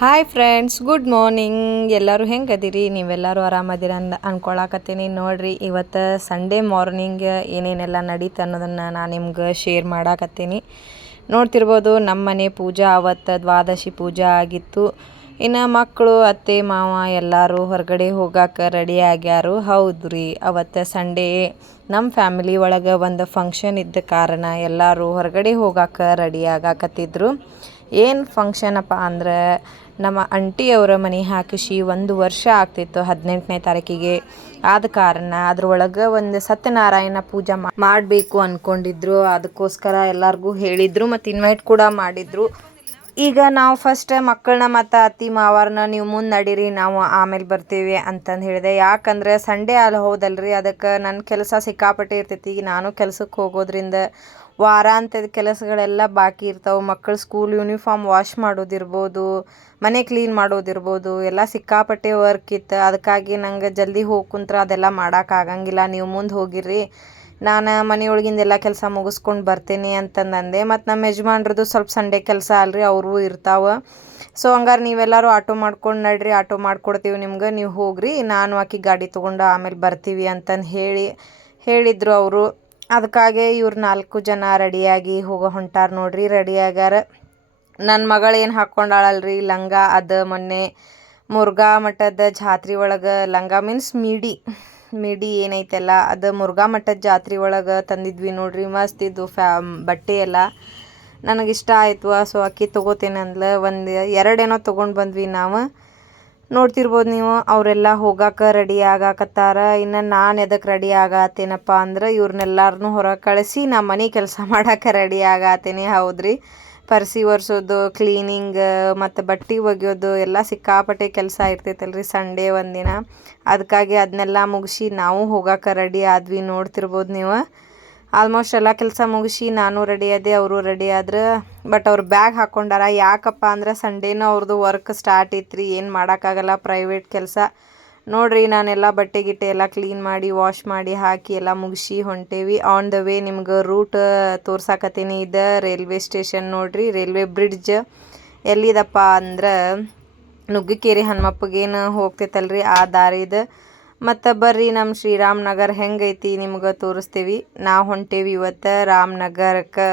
Hi friends, good morning. ಎಲ್ಲರೂ ಹೆಂಗೆ ಅದೀರಿ? ನೀವೆಲ್ಲರೂ ಆರಾಮದಿರ ಅನ್ಕೊಳಕತ್ತೀನಿ. ನೋಡಿರಿ, ಇವತ್ತು ಸಂಡೇ ಮಾರ್ನಿಂಗ್ ಏನೇನೆಲ್ಲ ನಡೀತು ಅನ್ನೋದನ್ನು ನಾನು ನಿಮ್ಗೆ ಶೇರ್ ಮಾಡಾಕತ್ತೀನಿ. ನೋಡ್ತಿರ್ಬೋದು, ನಮ್ಮ ಮನೆ ಪೂಜಾ ಅವತ್ತು ದ್ವಾದಶಿ ಪೂಜಾ ಆಗಿತ್ತು. ಇನ್ನು ಮಕ್ಕಳು, ಅತ್ತೆ ಮಾವ ಎಲ್ಲರೂ ಹೊರಗಡೆ ಹೋಗಾಕ ರೆಡಿ ಆಗ್ಯಾರು. ಹೌದು ರೀ, ಅವತ್ತು ಸಂಡೇ ನಮ್ಮ ಫ್ಯಾಮಿಲಿ ಒಳಗೆ ಒಂದು ಫಂಕ್ಷನ್ ಇದ್ದ ಕಾರಣ ಎಲ್ಲರೂ ಹೊರಗಡೆ ಹೋಗಾಕ ರೆಡಿ ಆಗಾಕತ್ತಿದ್ರು. ಏನು ಫಂಕ್ಷನಪ್ಪ ಅಂದ್ರೆ, ನಮ್ಮ ಅಂಟಿಯವರ ಮನೆ ಹಾಕಿಸಿ 1 ವರ್ಷ ಆಗ್ತಿತ್ತು 18ನೇ ತಾರೀಕಿಗೆ. ಆದ ಕಾರಣ ಅದ್ರೊಳಗೆ ಒಂದು ಸತ್ಯನಾರಾಯಣ ಪೂಜೆ ಮಾಡಬೇಕು ಅಂದ್ಕೊಂಡಿದ್ರು. ಅದಕ್ಕೋಸ್ಕರ ಎಲ್ಲರಿಗೂ ಹೇಳಿದರು ಮತ್ತು ಇನ್ವೈಟ್ ಕೂಡ ಮಾಡಿದರು. ಈಗ ನಾವು ಫಸ್ಟ್ ಮಕ್ಕಳನ್ನ ಮತ್ತು ಅತ್ತಿ ಮಾವಾರನ್ನ ನೀವು ಮುಂದೆ ನಡೀರಿ, ನಾವು ಆಮೇಲೆ ಬರ್ತೀವಿ ಅಂತಂದು ಹೇಳಿದೆ. ಯಾಕಂದರೆ ಸಂಡೇ ಅಲ್ಲಿ ಹೌದಲ್ರಿ, ಅದಕ್ಕೆ ನನ್ನ ಕೆಲಸ ಸಿಕ್ಕಾಪಟ್ಟೆ ಇರ್ತೈತಿ. ಈಗ ನಾನು ಕೆಲಸಕ್ಕೆ ಹೋಗೋದ್ರಿಂದ ವಾರಾಂತ್ಯದ ಕೆಲಸಗಳೆಲ್ಲ ಬಾಕಿ ಇರ್ತಾವೆ. ಮಕ್ಕಳು ಸ್ಕೂಲ್ ಯೂನಿಫಾರ್ಮ್ ವಾಶ್ ಮಾಡೋದಿರ್ಬೋದು, ಮನೆ ಕ್ಲೀನ್ ಮಾಡೋದಿರ್ಬೋದು, ಎಲ್ಲ ಸಿಕ್ಕಾಪಟ್ಟೆ ವರ್ಕ್ ಇತ್ತು. ಅದಕ್ಕಾಗಿ ನಂಗೆ ಜಲ್ದಿ ಹೋಗಿ ಕುಂತ್ರೆ ಅದೆಲ್ಲ ಮಾಡೋಕ್ಕಾಗಂಗಿಲ್ಲ. ನೀವು ಮುಂದೆ ಹೋಗಿರ್ರಿ, ನಾನು ಮನೆಯೊಳಗಿಂದ ಎಲ್ಲ ಕೆಲಸ ಮುಗಿಸ್ಕೊಂಡು ಬರ್ತೀನಿ ಅಂತಂದಂದೆ. ಮತ್ತು ನಮ್ಮ ಯಜಮಾನ್ರದ್ದು ಸ್ವಲ್ಪ ಸಂಡೇ ಕೆಲಸ ಅಲ್ರಿ, ಅವ್ರೂ ಇರ್ತಾವೆ. ಸೊ ಹಂಗಾರೆ ನೀವೆಲ್ಲರೂ ಆಟೋ ಮಾಡ್ಕೊಂಡು ನಡ್ರಿ, ಆಟೋ ಮಾಡ್ಕೊಡ್ತೀವಿ ನಿಮ್ಗೆ, ನೀವು ಹೋಗ್ರಿ, ನಾನು ಆಕಿ ಗಾಡಿ ತೊಗೊಂಡು ಆಮೇಲೆ ಬರ್ತೀವಿ ಅಂತಂದು ಹೇಳಿದರು ಅವರು. ಅದಕ್ಕಾಗಿ ಇವ್ರು 4 ಜನ ರೆಡಿಯಾಗಿ ಹೊಂಟಾರ ನೋಡ್ರಿ. ರೆಡಿಯಾಗ್ಯಾರ. ನನ್ನ ಮಗಳು ಏನು ಹಾಕ್ಕೊಂಡಾಳಲ್ರಿ ಲಂಗ, ಅದು ಮೊನ್ನೆ ಮುರುಘಾ ಮಠದ ಜಾತ್ರೆ ಒಳಗೆ ಲಂಗ ಮೀನ್ಸ್ ಮಿಡಿ ಏನೈತಲ್ಲ, ಅದು ಮುರುಘಾ ಮಠದ ಜಾತ್ರೆ ಒಳಗೆ ತಂದಿದ್ವಿ ನೋಡ್ರಿ. ಮಸ್ತ್ ಇದ್ದು ಬಟ್ಟೆ ಎಲ್ಲ ನನಗಿಷ್ಟ ಆಯಿತು. ಸೊ ಅಕ್ಕಿ ತೊಗೋತೇನೆ ಅಂದ್ಲು. 2 ತೊಗೊಂಡು ಬಂದ್ವಿ ನಾವು. ನೋಡ್ತಿರ್ಬೋದು ನೀವು, ಅವರೆಲ್ಲ ಹೋಗಾಕ ರೆಡಿ ಆಗಾಕತ್ತಾರ. ಇನ್ನು ನಾನು ಎದಕ್ಕೆ ರೆಡಿ ಆಗತ್ತೇನಪ್ಪ ಅಂದ್ರೆ, ಇವ್ರನ್ನೆಲ್ಲರನ್ನೂ ಹೊರಗೆ ಕಳಿಸಿ ನಾ ಮನೆ ಕೆಲಸ ಮಾಡೋಕೆ ರೆಡಿ ಆಗತ್ತೀನಿ. ಹೌದ್ರಿ, ಪರ್ಸಿ ಒರೆಸೋದು, ಕ್ಲೀನಿಂಗ್ ಮತ್ತು ಬಟ್ಟೆ ಒಗೆಯೋದು ಎಲ್ಲ ಸಿಕ್ಕಾಪಟ್ಟೆ ಕೆಲಸ ಇರ್ತೈತಲ್ರಿ ಸಂಡೇ ಒಂದಿನ. ಅದಕ್ಕಾಗಿ ಅದನ್ನೆಲ್ಲ ಮುಗಿಸಿ ನಾವು ಹೋಗಾಕ ರೆಡಿ ಆದ್ವಿ. ನೋಡ್ತಿರ್ಬೋದು ನೀವು, ಆಲ್ಮೋಸ್ಟ್ ಎಲ್ಲ ಕೆಲಸ ಮುಗಿಸಿ ನಾನು ರೆಡಿ ಆದೆ, ಅವರು ರೆಡಿ ಆದ್ರೆ. ಬಟ್ ಅವ್ರು ಬ್ಯಾಗ್ ಹಾಕ್ಕೊಂಡಾರ. ಯಾಕಪ್ಪ ಅಂದ್ರೆ ಸಂಡೇನೂ ಅವ್ರದ್ದು ವರ್ಕ್ ಸ್ಟಾರ್ಟ್ ಇತ್ತು ರೀ, ಏನು ಮಾಡೋಕ್ಕಾಗಲ್ಲ, ಪ್ರೈವೇಟ್ ಕೆಲಸ. ನೋಡಿರಿ, ನಾನೆಲ್ಲ ಬಟ್ಟೆ ಗಿಟ್ಟೆ ಎಲ್ಲ ಕ್ಲೀನ್ ಮಾಡಿ ವಾಶ್ ಮಾಡಿ ಹಾಕಿ ಎಲ್ಲ ಮುಗಿಸಿ ಹೊಂಟೇವಿ. ಆನ್ ದ ವೇ ನಿಮ್ಗೆ ರೂಟ್ ತೋರ್ಸಾಕತ್ತೀನಿ. ಇದು ರೈಲ್ವೆ ಸ್ಟೇಷನ್ ನೋಡಿರಿ, ರೈಲ್ವೆ ಬ್ರಿಡ್ಜ್ ಎಲ್ಲಿದಪ್ಪ ಅಂದ್ರೆ ನುಗ್ಗಿಕೇರಿ ಹನುಮಪ್ಪಗೇನು ಹೋಗ್ತೈತಲ್ರಿ ಆ ದಾರಿದು. ಮತ್ತು ಬರ್ರಿ, ನಮ್ಮ ಶ್ರೀರಾಮನಗರ ಹೆಂಗೈತಿ ನಿಮ್ಗೆ ತೋರಿಸ್ತೀವಿ. ನಾವು ಹೊಂಟೇವಿ ಇವತ್ತು ರಾಮನಗರಕ್ಕೆ.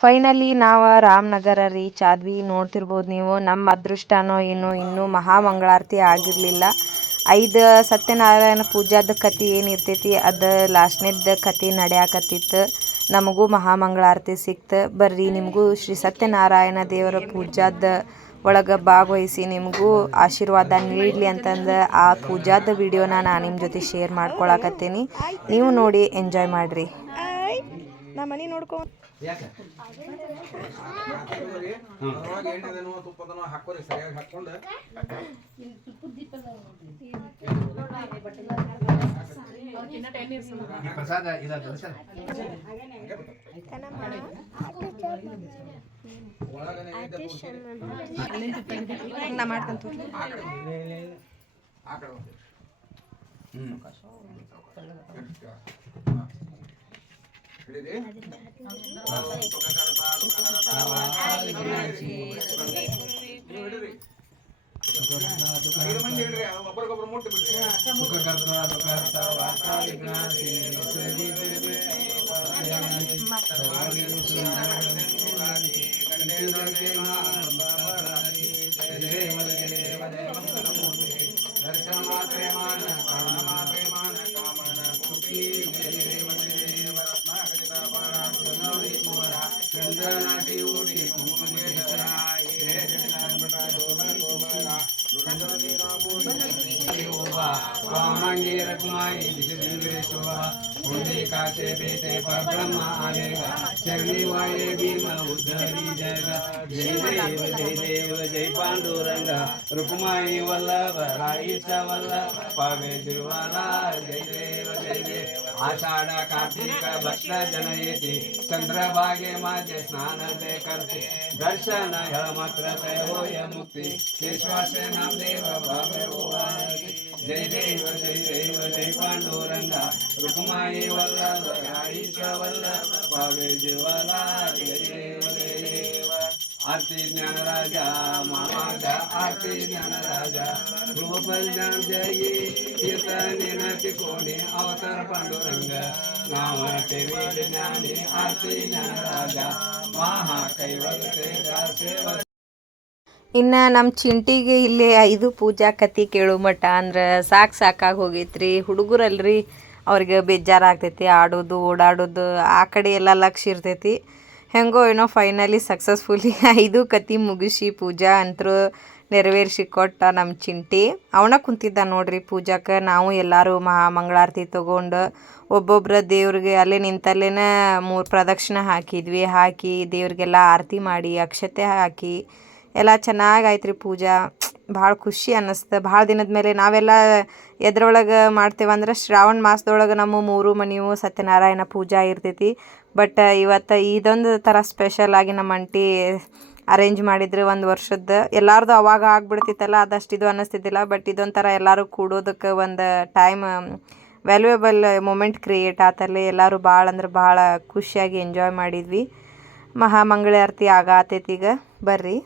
ಫೈನಲಿ ನಾವು ರಾಮನಗರ ರೀಚ್ ಆದ್ವಿ. ನೋಡ್ತಿರ್ಬೋದು ನೀವು, ನಮ್ಮ ಅದೃಷ್ಟನೋ ಏನೋ ಇನ್ನೂ ಮಹಾಮಂಗಳಾರತಿ ಆಗಿರಲಿಲ್ಲ. 5 ಸತ್ಯನಾರಾಯಣ ಪೂಜಾದ ಕತೆ ಏನಿರ್ತೈತಿ ಅದು ಲಾಸ್ಟ್ನೇದ ಕತೆ ನಡೆಯಾಕತ್ತಿತ್ತು. ನಮಗೂ ಮಹಾಮಂಗಳಾರತಿ ಸಿಕ್ತು. ಬರ್ರಿ, ನಿಮಗೂ ಶ್ರೀ ಸತ್ಯನಾರಾಯಣ ದೇವರ ಪೂಜಾದ ಒಳಗೆ ಭಾಗವಹಿಸಿ ನಿಮಗೂ ಆಶೀರ್ವಾದ ನೀಡಲಿ ಅಂತಂದು ಆ ಪೂಜಾದ ವಿಡಿಯೋನ ನಾನು ನಿಮ್ಮ ಜೊತೆ ಶೇರ್ ಮಾಡ್ಕೊಳಕತ್ತೀನಿ. ನೀವು ನೋಡಿ ಎಂಜಾಯ್ ಮಾಡಿರಿ. ನಾ ಮನೆ ನೋಡ್ಕೊ. ನಾ ಮಾಡ್ತಂತ वामंगी रखमाई दिशे शुभा मुंडी काचे बेटे पर ब्रह्मा आलेगा चरणी वाले भीम उद्धरी जगा जय देव जय पांडुरंगा रुक्माई वल्लभ राईचा वल्लभ पावे दिवाला जय देव आषाढ कार्तिक भक्त जन येते चंद्रभागे माझे स्नान ते करते दर्शन मात्र होय मुक्ती विश्वासे नामदेव भावे जय देव जय पांडुरंगा रुक्माई वल्लभ राईचा वल्लभ पावे दिवाला जय देव आरती ज्ञान राजा मामाजा आरती ज्ञान राजा रूपल ज्ञान जयी कीर्तने कोणी अवतार पांडुरंग नाम ठेवी ज्ञानी आरती ज्ञान राजा महा कैवल तेजा सेवा ಇನ್ನು ನಮ್ಮ ಚಿಂಟಿಗೆ ಇಲ್ಲಿ 5 ಪೂಜಾ ಕತೆ ಕೇಳೋ ಮಟ್ಟ ಅಂದ್ರೆ ಸಾಕಾಗಿ ಹೋಗೈತ್ರಿ. ಹುಡುಗರಲ್ರಿ ಅವ್ರಿಗೆ ಬೇಜಾರಾಗ್ತೈತಿ, ಆಡೋದು ಓಡಾಡೋದು ಆ ಕಡೆ ಎಲ್ಲ ಲಕ್ಷ್ಯ ಇರ್ತೈತಿ. ಹೆಂಗೋ ಏನೋ ಫೈನಲಿ ಸಕ್ಸಸ್ಫುಲಿ 5 ಕತೆ ಮುಗಿಸಿ ಪೂಜಾ ಅಂತರೂ ನೆರವೇರಿಸಿ ಕೊಟ್ಟ ನಮ್ಮ ಚಿಂಟಿ. ಅವನ ಕುಂತಿದ್ದ ನೋಡ್ರಿ ಪೂಜಾಕ್ಕೆ. ನಾವು ಎಲ್ಲರೂ ಮಂಗಳಾರತಿ ತೊಗೊಂಡು ಒಬ್ಬೊಬ್ಬರ ದೇವ್ರಿಗೆ ಅಲ್ಲೇ ನಿಂತಲ್ಲೇ 3 ಪ್ರದಕ್ಷಿಣೆ ಹಾಕಿದ್ವಿ. ಹಾಕಿ ದೇವ್ರಿಗೆಲ್ಲ ಆರತಿ ಮಾಡಿ ಅಕ್ಷತೆ ಹಾಕಿ ಎಲ್ಲ ಚೆನ್ನಾಗಿ ಆಯ್ತು ರೀ ಪೂಜಾ. ಭಾಳ ಖುಷಿ ಅನ್ನಿಸ್ತು. ಭಾಳ ದಿನದ ಮೇಲೆ ನಾವೆಲ್ಲ ಎದ್ರೊಳಗೆ ಮಾಡ್ತೇವಂದ್ರೆ ಶ್ರಾವಣ ಮಾಸದೊಳಗೆ ನಮ್ಮ 3 ಮನೆಯೂ ಸತ್ಯನಾರಾಯಣ ಪೂಜಾ ಇರ್ತೈತಿ. ಬಟ್ ಇವತ್ತು ಇದೊಂದು ಥರ ಸ್ಪೆಷಲಾಗಿ ನಮ್ಮ ಅಂಟಿ ಅರೇಂಜ್ ಮಾಡಿದ್ರು. 1 ವರ್ಷದ್ದು ಎಲ್ಲರದು ಅವಾಗ ಆಗ್ಬಿಡ್ತಿತ್ತಲ್ಲ, ಅದಷ್ಟು ಇದು ಅನ್ನಿಸ್ತಿದ್ದಿಲ್ಲ. ಬಟ್ ಇದೊಂಥರ ಎಲ್ಲರೂ ಕೂಡೋದಕ್ಕೆ ಒಂದು ಟೈಮ್ ವ್ಯಾಲ್ಯೂಯಬಲ್ ಮೂಮೆಂಟ್ ಕ್ರಿಯೇಟ್ ಆತಲ್ಲಿ. ಎಲ್ಲರೂ ಭಾಳ ಅಂದ್ರೆ ಭಾಳ ಖುಷಿಯಾಗಿ ಎಂಜಾಯ್ ಮಾಡಿದ್ವಿ. ಮಹಾಮಂಗಳಾರತಿ ಆಗತೈತಿ ಈಗ, ಬರ್ರಿ.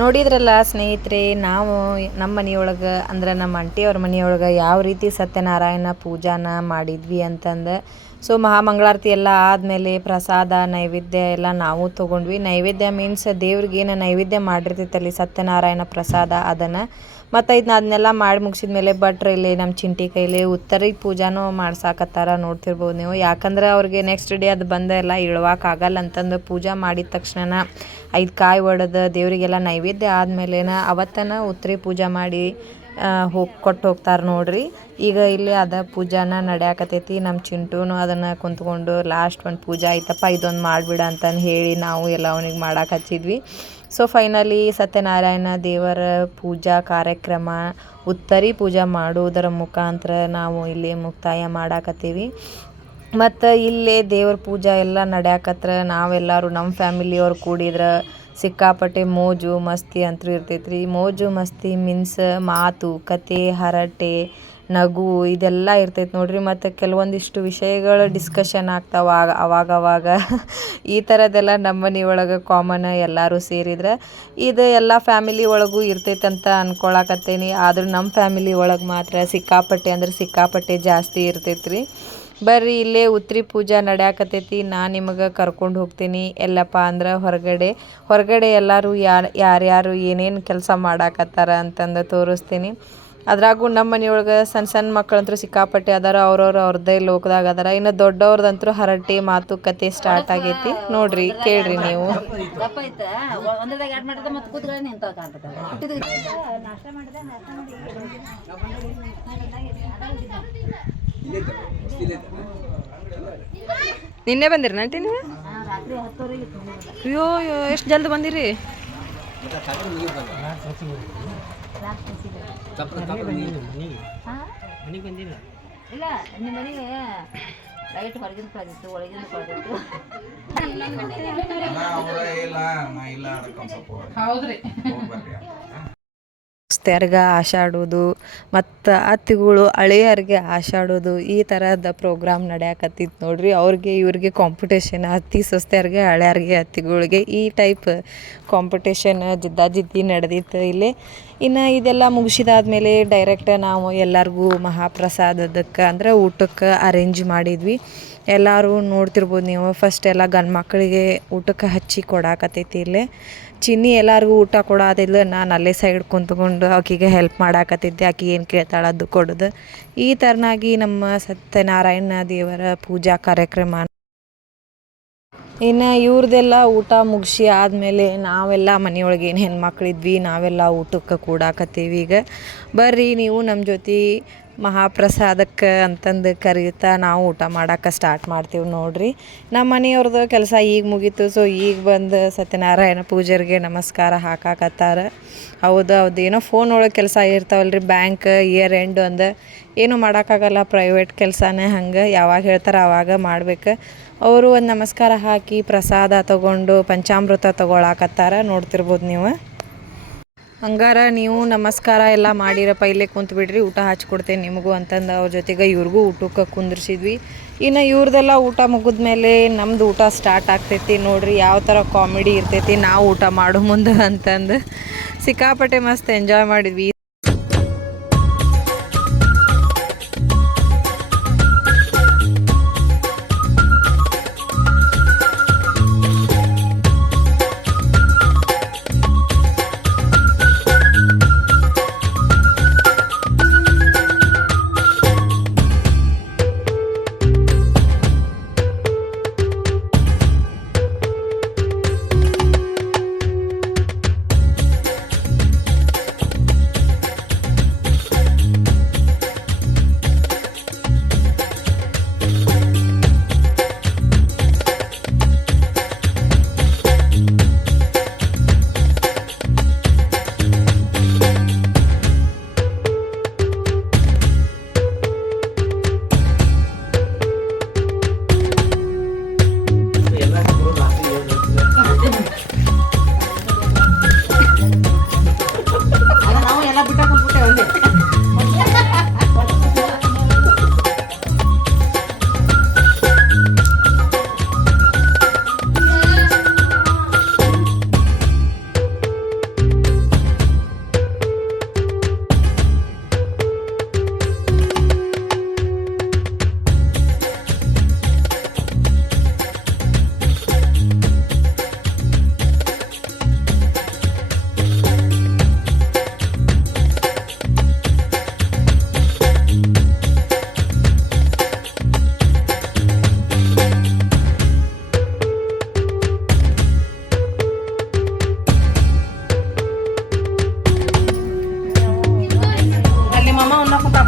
ನೋಡಿದ್ರಲ್ಲ ಸ್ನೇಹಿತರೆ, ನಾವು ನಮ್ಮ ಮನೆಯೊಳಗೆ ಅಂದ್ರೆ ನಮ್ಮ ಆಂಟಿಯವ್ರ ಮನೆಯೊಳಗೆ ಯಾವ ರೀತಿ ಸತ್ಯನಾರಾಯಣ ಪೂಜಾನ ಮಾಡಿದ್ವಿ ಅಂತಂದು. ಸೊ ಮಹಾಮಂಗಳಾರತಿ ಎಲ್ಲ ಆದಮೇಲೆ ಪ್ರಸಾದ ನೈವೇದ್ಯ ಎಲ್ಲ ನಾವು ತೊಗೊಂಡ್ವಿ. ನೈವೇದ್ಯ ಮೀನ್ಸ್ ದೇವ್ರಿಗೆ ಏನು ನೈವೇದ್ಯ ಮಾಡಿರ್ತೈತಲ್ಲಿ ಸತ್ಯನಾರಾಯಣ ಪ್ರಸಾದ, ಅದನ್ನು ಮತ್ತು ಅದನ್ನೆಲ್ಲ ಮಾಡಿ ಮುಗಿಸಿದ ಮೇಲೆ ಭಟ್ರು ಇಲ್ಲಿ ನಮ್ಮ ಚಿಂಟಿ ಕೈಲಿ ಉತ್ತರಿ ಪೂಜಾನೂ ಮಾಡ್ಸಾಕತ್ತಾರ, ನೋಡ್ತಿರ್ಬೋದು ನೀವು. ಯಾಕಂದ್ರೆ ಅವ್ರಿಗೆ ನೆಕ್ಸ್ಟ್ ಡೇ ಅದು ಬಂದೆಲ್ಲ ಇಳ್ವಾಕಾಗಲ್ಲ ಅಂತಂದು ಪೂಜೆ ಮಾಡಿದ ತಕ್ಷಣ 5 ಕಾಯಿ ಒಡೆದು ದೇವರಿಗೆಲ್ಲ ನೈವೇದ್ಯ ಆದಮೇಲೆನ ಅವತ್ತನ ಉತ್ತರಿ ಪೂಜೆ ಮಾಡಿ ಕೊಟ್ಟು ಹೋಗ್ತಾರೆ ನೋಡ್ರಿ. ಈಗ ಇಲ್ಲಿ ಅದ ಪೂಜಾನ ನಡೆಯಾಕತ್ತೈತಿ. ನಮ್ಮ ಚಿಂಟೂನು ಅದನ್ನು ಕುಂತ್ಕೊಂಡು ಲಾಸ್ಟ್ ಒಂದು ಪೂಜೆ ಆಯ್ತಪ್ಪ ಇದೊಂದು ಮಾಡಿಬಿಡ ಅಂತಂದು ಹೇಳಿ ನಾವು ಎಲ್ಲ ಅವನಿಗೆ ಮಾಡಕ್ಕೆ ಹಚ್ಚಿದ್ವಿ. ಸೊ ಫೈನಲಿ ಸತ್ಯನಾರಾಯಣ ದೇವರ ಪೂಜಾ ಕಾರ್ಯಕ್ರಮ ಉತ್ತರಿ ಪೂಜೆ ಮಾಡುವುದರ ಮುಖಾಂತರ ನಾವು ಇಲ್ಲಿ ಮುಕ್ತಾಯ ಮಾಡಾಕತ್ತೀವಿ. ಮತ್ತು ಇಲ್ಲೇ ದೇವ್ರ ಪೂಜೆ ಎಲ್ಲ ನಡೆಯಾಕತ್ರ ನಾವೆಲ್ಲರೂ ನಮ್ಮ ಫ್ಯಾಮಿಲಿಯವ್ರು ಕೂಡಿದ್ರೆ ಸಿಕ್ಕಾಪಟ್ಟೆ ಮೋಜು ಮಸ್ತಿ ಅಂತೂ ಇರ್ತೈತ್ರಿ. ಮೋಜು ಮಸ್ತಿ ಮೀನ್ಸ್ ಮಾತು ಕತೆ ಹರಟೆ ನಗು ಇದೆಲ್ಲ ಇರ್ತೈತೆ ನೋಡ್ರಿ. ಮತ್ತು ಕೆಲವೊಂದಿಷ್ಟು ವಿಷಯಗಳು ಡಿಸ್ಕಷನ್ ಆಗ್ತಾವ ಅವಾಗವಾಗ. ಈ ಥರದ್ದೆಲ್ಲ ನಮ್ಮ ಮನೆ ಒಳಗೆ ಕಾಮನ್, ಎಲ್ಲರೂ ಸೇರಿದ್ರೆ ಇದು ಎಲ್ಲ ಫ್ಯಾಮಿಲಿ ಒಳಗೂ ಇರ್ತೈತೆ ಅಂತ ಅಂದ್ಕೊಳಕತ್ತೇನಿ. ಆದರೂ ನಮ್ಮ ಫ್ಯಾಮಿಲಿ ಒಳಗೆ ಮಾತ್ರ ಸಿಕ್ಕಾಪಟ್ಟೆ ಅಂದ್ರೆ ಸಿಕ್ಕಾಪಟ್ಟೆ ಜಾಸ್ತಿ ಇರ್ತೈತ್ರಿ. ಬರ್ರಿ ಇಲ್ಲೇ ಉತ್ತರಿ ಪೂಜೆ ನಡೆಯಾಕತ್ತೈತಿ. ನಾನು ನಿಮಗೆ ಕರ್ಕೊಂಡು ಹೋಗ್ತೀನಿ ಎಲ್ಲಪ್ಪ ಅಂದ್ರೆ ಹೊರಗಡೆ ಎಲ್ಲರೂ ಯಾರ್ಯಾರು ಏನೇನು ಕೆಲಸ ಮಾಡಾಕತ್ತಾರ ಅಂತಂದು ತೋರಿಸ್ತೀನಿ. ಅದ್ರಾಗೂ ನಮ್ಮ ಮನೆಯೊಳಗೆ ಸಣ್ಣ ಮಕ್ಕಳಂತೂ ಸಿಕ್ಕಾಪಟ್ಟೆ ಅದಾರ, ಅವ್ರದ್ದೇ ಲೋಕದಾಗ ಅದಾರ. ಇನ್ನು ದೊಡ್ಡವ್ರದಂತೂ ಹರಟೆ ಮಾತುಕತೆ ಸ್ಟಾರ್ಟ್ ಆಗೈತಿ. ನೋಡ್ರಿ ಕೇಳ್ರಿ ನೀವು. ನಿನ್ನೆ ಬಂದಿರಿ ನಟಿ ನೀವು? ಅಯ್ಯೋ ಎಷ್ಟು ಜಲ್ದಿ ಬಂದಿರಿ? ಇಲ್ಲ ನಿಮ್ಮ ಮನೆಗೆ ಲೈಟ್ ಹೊರಗಿಂದ ಕಳೆದಿತ್ತು ಒಳಗಿಂದ ಕಳೆದಿತ್ತು. ಹೌದ್ರಿ. ಹೊಸ್ತ್ಯಾರ್ಗೆ ಆಶಾಡೋದು ಮತ್ತು ಅತ್ತಿಗಳು ಹಳೆಯರಿಗೆ ಆಶಾಡೋದು ಈ ಥರದ ಪ್ರೋಗ್ರಾಮ್ ನಡೆಯಾಕತ್ತಿತ್ತು ನೋಡ್ರಿ. ಅವ್ರಿಗೆ ಇವ್ರಿಗೆ ಕಾಂಪಿಟೇಷನ್, ಅತ್ತಿ ಸೊಸ್ತ್ಯಾರಿಗೆ ಹಳೆಯರಿಗೆ ಅತ್ತಿಗಳಿಗೆ ಈ ಟೈಪ್ ಕಾಂಪಿಟೇಷನ್ ಜಿದ್ದಾಜಿದ್ದಿ ನಡೆದಿತ್ತು ಇಲ್ಲಿ. ಇನ್ನು ಇದೆಲ್ಲ ಮುಗಿಸಿದಾದ್ಮೇಲೆ ಡೈರೆಕ್ಟ್ ನಾವು ಎಲ್ಲರಿಗೂ ಮಹಾಪ್ರಸಾದಕ್ಕೆ ಅಂದರೆ ಊಟಕ್ಕೆ ಅರೇಂಜ್ ಮಾಡಿದ್ವಿ. ಎಲ್ಲರೂ ನೋಡ್ತಿರ್ಬೋದು ನೀವು. ಫಸ್ಟ್ ಎಲ್ಲ ಗಂಡು ಮಕ್ಕಳಿಗೆ ಊಟಕ್ಕೆ ಹಚ್ಚಿ ಕೊಡಾಕತ್ತೈತಿ ಇಲ್ಲೇ. ಚಿನ್ನಿ ಎಲ್ಲರಿಗೂ ಊಟ ಕೊಡೋದಿಲ್ಲ, ನಾನು ಅಲ್ಲೇ ಸೈಡ್ ಕುಂತ್ಕೊಂಡು ಆಕೆಗೆ ಹೆಲ್ಪ್ ಮಾಡಾಕತ್ತಿದ್ದೆ. ಆಕೆ ಏನು ಕೇಳ್ತಾಳೆ ಅದು ಕೊಡೋದು. ಈ ಥರನಾಗಿ ನಮ್ಮ ಸತ್ಯನಾರಾಯಣ ದೇವರ ಪೂಜಾ ಕಾರ್ಯಕ್ರಮ. ಇನ್ನು ಇವ್ರದ್ದೆಲ್ಲ ಊಟ ಮುಗಿಸಿ ಆದಮೇಲೆ ನಾವೆಲ್ಲ ಮನೆಯೊಳಗೆ ಏನು ಹೆಣ್ಮಕ್ಳಿದ್ವಿ ನಾವೆಲ್ಲ ಊಟಕ್ಕೆ ಕೂಡಾಕತ್ತೀವಿ. ಈಗ ಬರ್ರಿ ನೀವು ನಮ್ಮ ಜೊತೆ ಮಹಾಪ್ರಸಾದಕ್ಕೆ ಅಂತಂದು ಕರೀತಾ ನಾವು ಊಟ ಮಾಡೋಕೆ ಸ್ಟಾರ್ಟ್ ಮಾಡ್ತೀವಿ ನೋಡ್ರಿ. ನಮ್ಮ ಮನೆಯವ್ರದ್ದು ಕೆಲಸ ಈಗ ಮುಗೀತು. ಸೊ ಈಗ ಬಂದು ಸತ್ಯನಾರಾಯಣ ಪೂಜಾರಿಗೆ ನಮಸ್ಕಾರ ಹಾಕಾಕತ್ತಾರ. ಹೌದು ಏನೋ ಫೋನ್ ಒಳಗೆ ಕೆಲಸ ಇರ್ತಾವಲ್ರಿ, ಬ್ಯಾಂಕ್ ಇಯರ್ ಎಂಡ್ ಒಂದು ಏನೂ ಮಾಡೋಕ್ಕಾಗಲ್ಲ, ಪ್ರೈವೇಟ್ ಕೆಲಸನೇ ಹಂಗೆ ಯಾವಾಗ ಹೇಳ್ತಾರೆ ಆವಾಗ ಮಾಡ್ಬೇಕು. ಅವರು ಒಂದು ನಮಸ್ಕಾರ ಹಾಕಿ ಪ್ರಸಾದ ತೊಗೊಂಡು ಪಂಚಾಮೃತ ತೊಗೊಳಕತ್ತಾರ, ನೋಡ್ತಿರ್ಬೋದು ನೀವು. ಹಂಗಾರ ನೀವು ನಮಸ್ಕಾರ ಎಲ್ಲ ಮಾಡಿರಪ್ಪ, ಇಲ್ಲೇ ಕುಂತು ಬಿಡ್ರಿ, ಊಟ ಹಚ್ಕೊಡ್ತೇನೆ ನಿಮಗೂ ಅಂತಂದು ಅವ್ರ ಜೊತೆಗೆ ಇವ್ರಿಗೂ ಊಟಕ್ಕೆ ಕುಂದಿರ್ಸಿದ್ವಿ. ಇನ್ನು ಇವ್ರದ್ದೆಲ್ಲ ಊಟ ಮುಗಿದ್ಮೇಲೆ ನಮ್ಮದು ಊಟ ಸ್ಟಾರ್ಟ್ ಆಗ್ತೈತಿ ನೋಡ್ರಿ. ಯಾವ ಥರ ಕಾಮಿಡಿ ಇರ್ತೈತಿ ನಾವು ಊಟ ಮಾಡೋ ಮುಂದೆ ಅಂತಂದು ಸಿಕ್ಕಾಪಟ್ಟೆ ಮಸ್ತ್ ಎಂಜಾಯ್ ಮಾಡಿದ್ವಿ.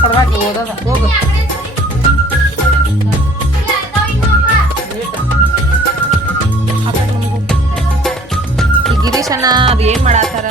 ಪಡ್ದಾಕಿ ಓದೋದ ಹೋಗು ಈ ಗಿರೀಶಣ್ಣ ಅದು ಏನು ಮಾಡತ್ತಾರ